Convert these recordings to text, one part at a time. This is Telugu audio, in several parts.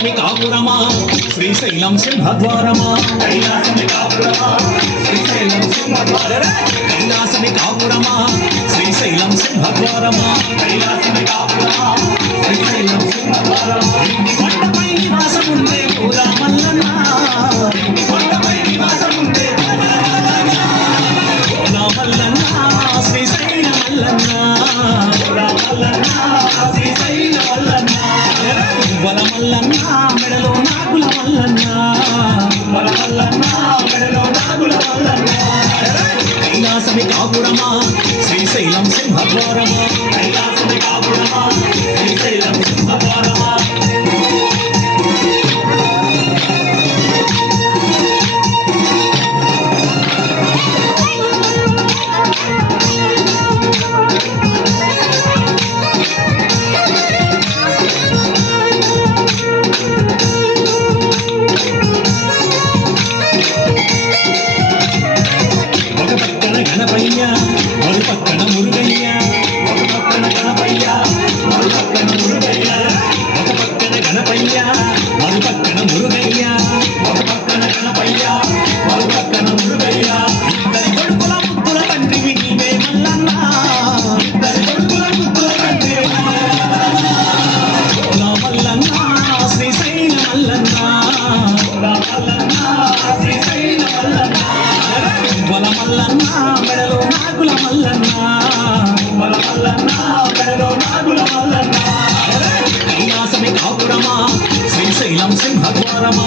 కైలాసమి కాపురమా శ్రీశైలం సింహద్వారమా? కైలాసమి కాపురమా శ్రీశైలం సింహద్వార కైలాసమి కాపురమా శ్రీశైలం సింహద్వారమా? కైలాసమి కాపురమా శ్రీశైలం సింహద్వారమా? కొండపై సింహపురమా శ్రీశైలం సింహద్వారమా? మెడలో నాగుల మల్లన్న. నిమ్మల మల్లన్న మెడలో నాగుల మల్లన్న. విలాసమే కాపురమా? శ్రీశైలం సింహద్వారమా?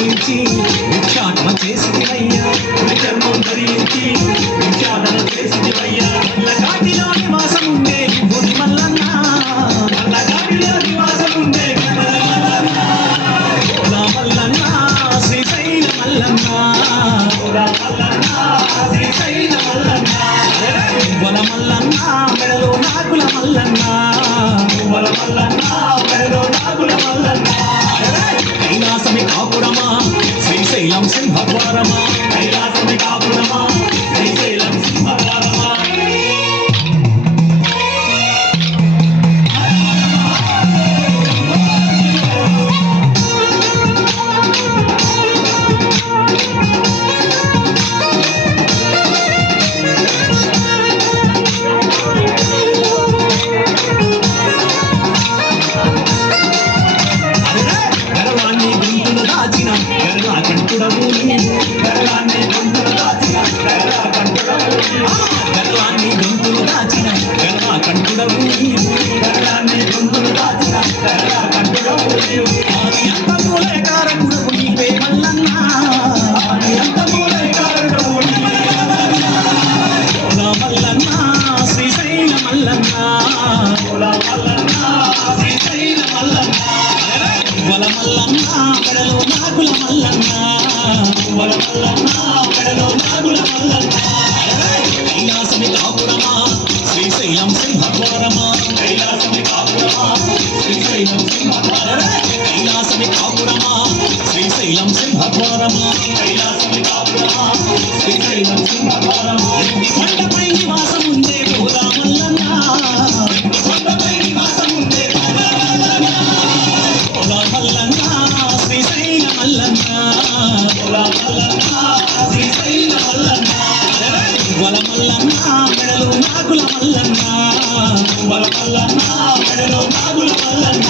ధరించి విఖ్యాతన చేసి కర్మం ధరించి విఖ్యాతన చేసి గల్వాన్ని గొంతులు దాచిన గల్వా కంటుడవు గల్వాన్ని గొంతులు దాచిన గల్వా శ్రీశైలం కైలాసమి కాపురమా శ్రీశైలం సింహద్వారమా కైలాసమి కాపురమా శ్రీశైలం సింహద్వారమా కొండపై నివాసం ఉండే గోదా కొండపై నివాసం ఉండే గోదా మల్లన్న గోదా మల్లన్న శ్రీశైల మల్లన్న గోదా శ్రీశైల మల్లన్న వల మల్లన్న మెడలు నాకుల మల్లన్న. వల్ల నాగుల మల్లన్న